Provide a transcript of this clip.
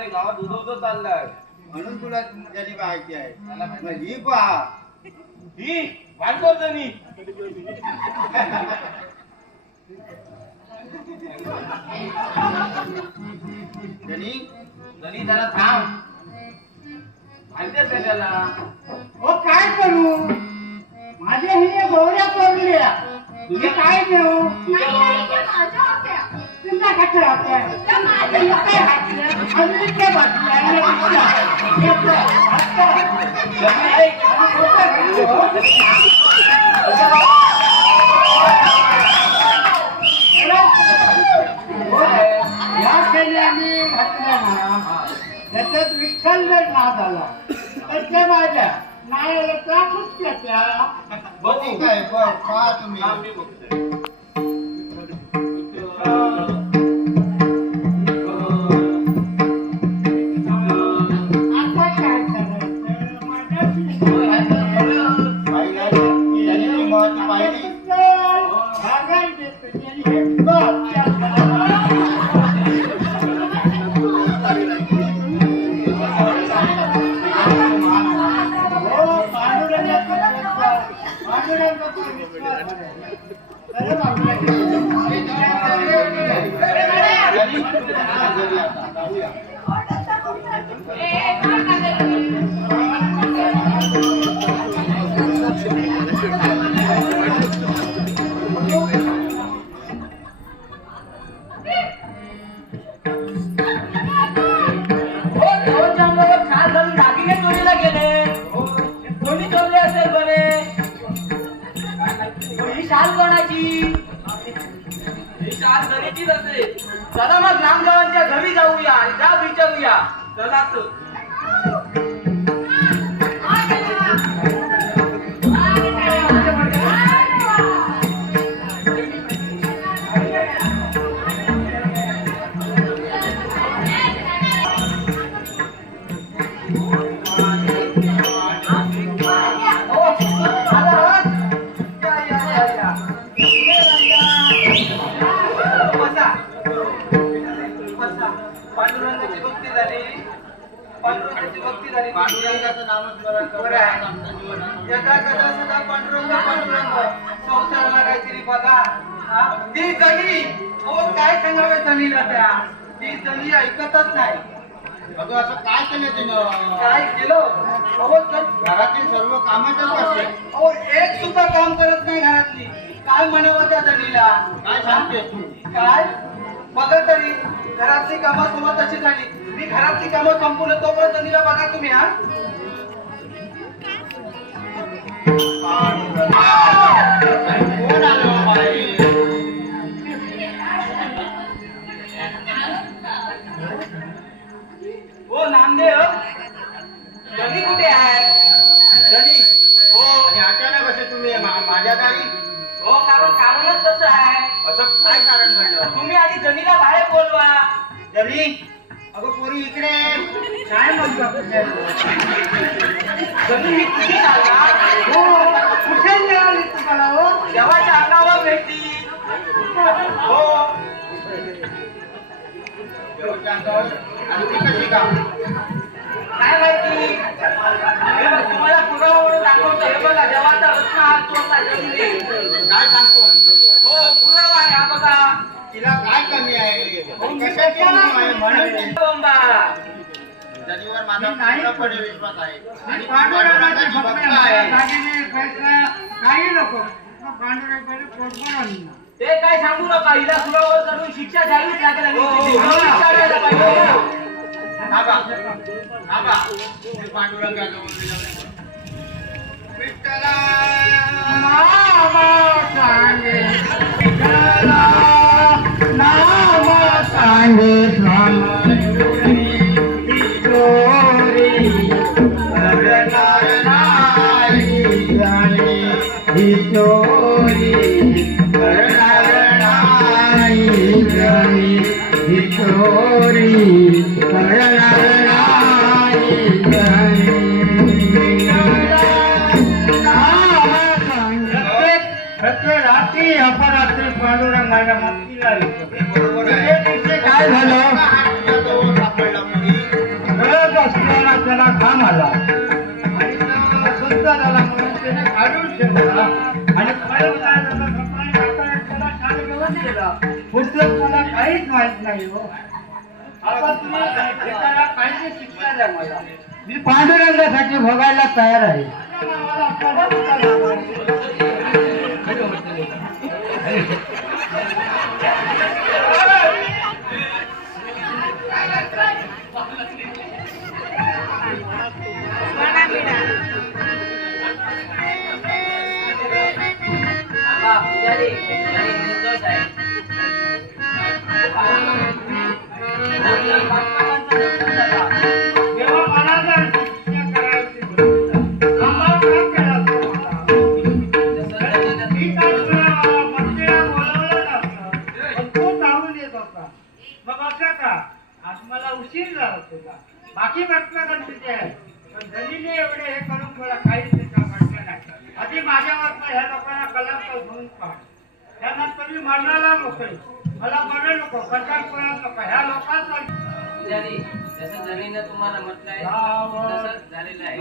अरे त्यांचा लय गावात उदवतो चाललाय. म्हणून तुला जरी पाहायची आहे. मग ही पहा. ही? बांधतो जणी जरी जणी जरा थांब. माहितीच आहे त्याला? हो काय करू? माझ्या हिने गौऱ्या पडल्या. तुझे काय देऊ? तुमच्या कचरा काय काय घातल्या ना त्याच्यात विठ्ठल जर नाद आला तर ते माझ्या नायाला त्रासच त्याच्या बघ आहे बघ पहा तुम्ही. पांडुरंगाचा विश्वास शाल कोणाची? ही शाल जरीचीच असेल. चला मग नामगावांच्या घरी जाऊया आणि जा विचारूया चला तर. पांडुरंगाची भक्ती झाली. पांडुरंगाची भक्ती झाली. पांडुरंगाचं नामस्मरण बरं आहे. यथा सदा पांडुरंग पांडुरंग. संसाराला काहीतरी बघा. हा? ती जणी अहो काय सांगावे जणीला त्या? ती जणी ऐकतच नाही. अगं असं काय केलं तिनं? काय केलं? अहो घरातील सर्व कामातच असते अहो एक सुद्धा काम करत नाही घरातली. काय म्हणावं त्या जणीला काय सांगते तू? काय? मग तरी घरातली कामं सुरुवात तशी झाली. मी घरातली कामं संपूर्ण तोपर्यंत जणीला बघा तुम्ही हा? हो नामदेव धनी हो. कुठे आहे? धनी हो. अचानक असे तुम्ही माझ्या दारी हो कारण कारणच तसं आहे. असं काय कारण घडलं? तुम्ही आधी जनीला बाहेर बोलवा. जरी अगं पोरी इकडे. काय म्हणतो जनी ही हो कुठे मिळाली तुम्हाला हो? देवाच्या अंगावर भेटली हो. देवाच्या अंगावर. ती कशी का? काय माहिती? हे बघ, तुम्हाला पुरावा म्हणून दाखवतो. हे बघा देवाचा रत्न हात चोरला जनीने काय सांगतो हो पुरावा आहे हा बघा तिला काय कमी आहे? कशाची आहे? म्हणून माझा नाही- पूर्णपणे विश्वास आहे. आणि पांडुरंगाचे भक्त आहे. काही नको पांडुरंग पहिले पोटभर आणणार. ते काय सांगू नका. हिला सुरावर करून शिक्षा द्यावीच लागेल आणि हो, पाहिजे. थांबा. थांबा. मी विनवणी करतो. विठ्ठला सांगे. रात्री अपरात्री पांडुरंगाला मुक्ती लागली असताना त्याला घाम आला. आणि तो सुद्ध झाला म्हणून त्याने काढून ठेवला आणि परत काय झालं सकाळी हाताने त्याला शाळेत घेऊन गेला. पुढचं मला काहीच माहीत नाही हो. आता तुम्ही एकाला काहीच शिक्षा द्या मला. मी पांडुरंगासाठी भोगायला तयार आहे. मला मग असं का? आज मला उशीर झाला तुला. बाकी घटना गणपती आहे. पण दलीने एवढे हे करून मला काहीच चिंता वाटलं नाही. आधी माझ्यावर ह्या लोकांना कलांक घेऊन पाठ त्यानंतर मी मरणाला मोकळी मला मरण नको प्रचार करत नको. ह्या लोकांचा जसं जरीनं तुम्हाला म्हटलंय तसंच झालेलं आहे.